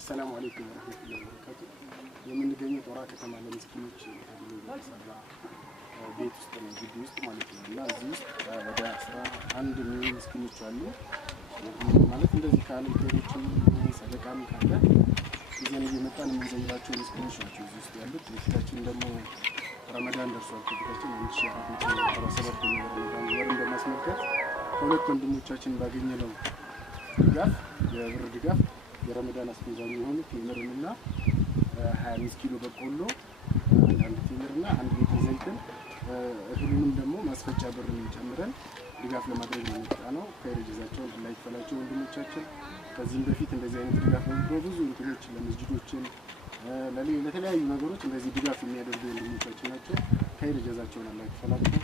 السلام عليكم ورحمة الله وبركاته. يوم نجينا طراقة كمان على مسكينش بيت استنا جد يست مالكنا لا زيست وده أسرع عند مين مسكينش على مالك إذا ذكر الكريتشي سلك عم كذا إذا نجي مثلا من زيارات مسكينش على زيست يعني بتحتاجين دمو رمضان درسوا بتحتاجين من الشيء ترى سبب من رمضان ورم دماس مركز كلك كندم تحتاجين باقيين لهم دقاف يبرد دقاف የረመዳን አስፈላጊ የሆኑ ቴምርና 25 ኪሎ በቆሎ አንድ ቴምርና አንድ ሊትር ዘይትን ሁሉንም ደግሞ ማስፈጫ ብርን ጨምረን ድጋፍ ለማድረግ ነው ከረጅዛቸው ላይ ፈላቸው ወንድሞቻችን ከዚህም በፊት እንደዚህ አይነት ድጋፍ በብዙ እንትኖች ለመስጂዶችን ለተለያዩ ነገሮች እንደዚህ ድጋፍ የሚያደርጉ ወንድሞቻችን ናቸው ከረጅዛቸው ላይ ፈላቸው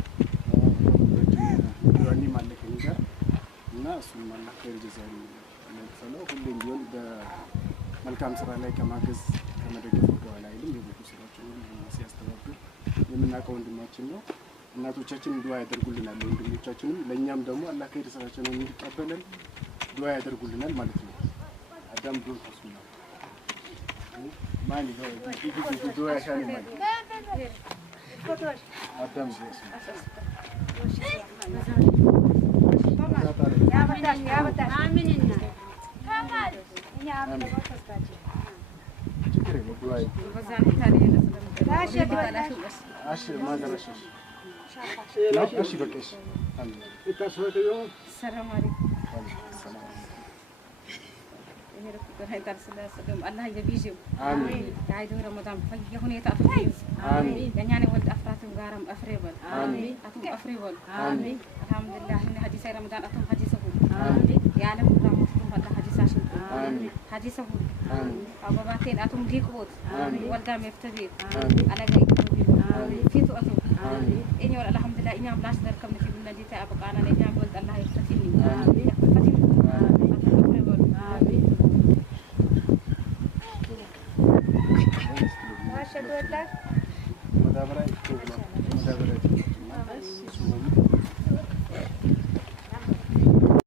ወንድሞቻችን ማለከኝ ጋር እና እሱም ማለከ ከረጅዛው ለፈለው ሁሉም ቢሆን በመልካም ስራ ላይ ከማገዝ ከመደገፍ ጋር ላይ የቤቱ ስራችን ሲያስተባብር የምናውቀው ወንድማችን ነው እናቶቻችን ዱዓ ያደርጉልናል ወንድሞቻችንም ለኛም ደግሞ አላህ ከይር ስራችንን እንዲቀበለን ዱዓ ያደርጉልናል ማለት ነው አዳም ዱዓ ተስሚያ ማን ይሄ ዱዓ ያሻል ማለት አዳም يا بتاع آمننا كمال يا بتاع شكرا والدواء وزاني تاني لا شيء عشر ما درش لا أشي بكش السلام عليكم السلام هاي ترسل سلام الله يبيجي آمين يعيدوا رمضان فيهون يتأفرين آمين يعني ولد أفراد وقارم أفريبل آمين أتوم أفريبل آمين الحمد لله إن هذه سير رمضان أتوم هذه سهول آمين يعلم رحمتكم الله هذه ساشم آمين هذه سهول آمين أبو باتين أتوم ديكوت آمين والدام يفتدي على جاي آمين في تؤتو آمين إني ولا الحمد لله إني أبلاش دركم نكيب النادي تأبقى أنا لإني أقول الله يفتديني آمين يفتديني آمين أفريبل آمين شكرا مدابرة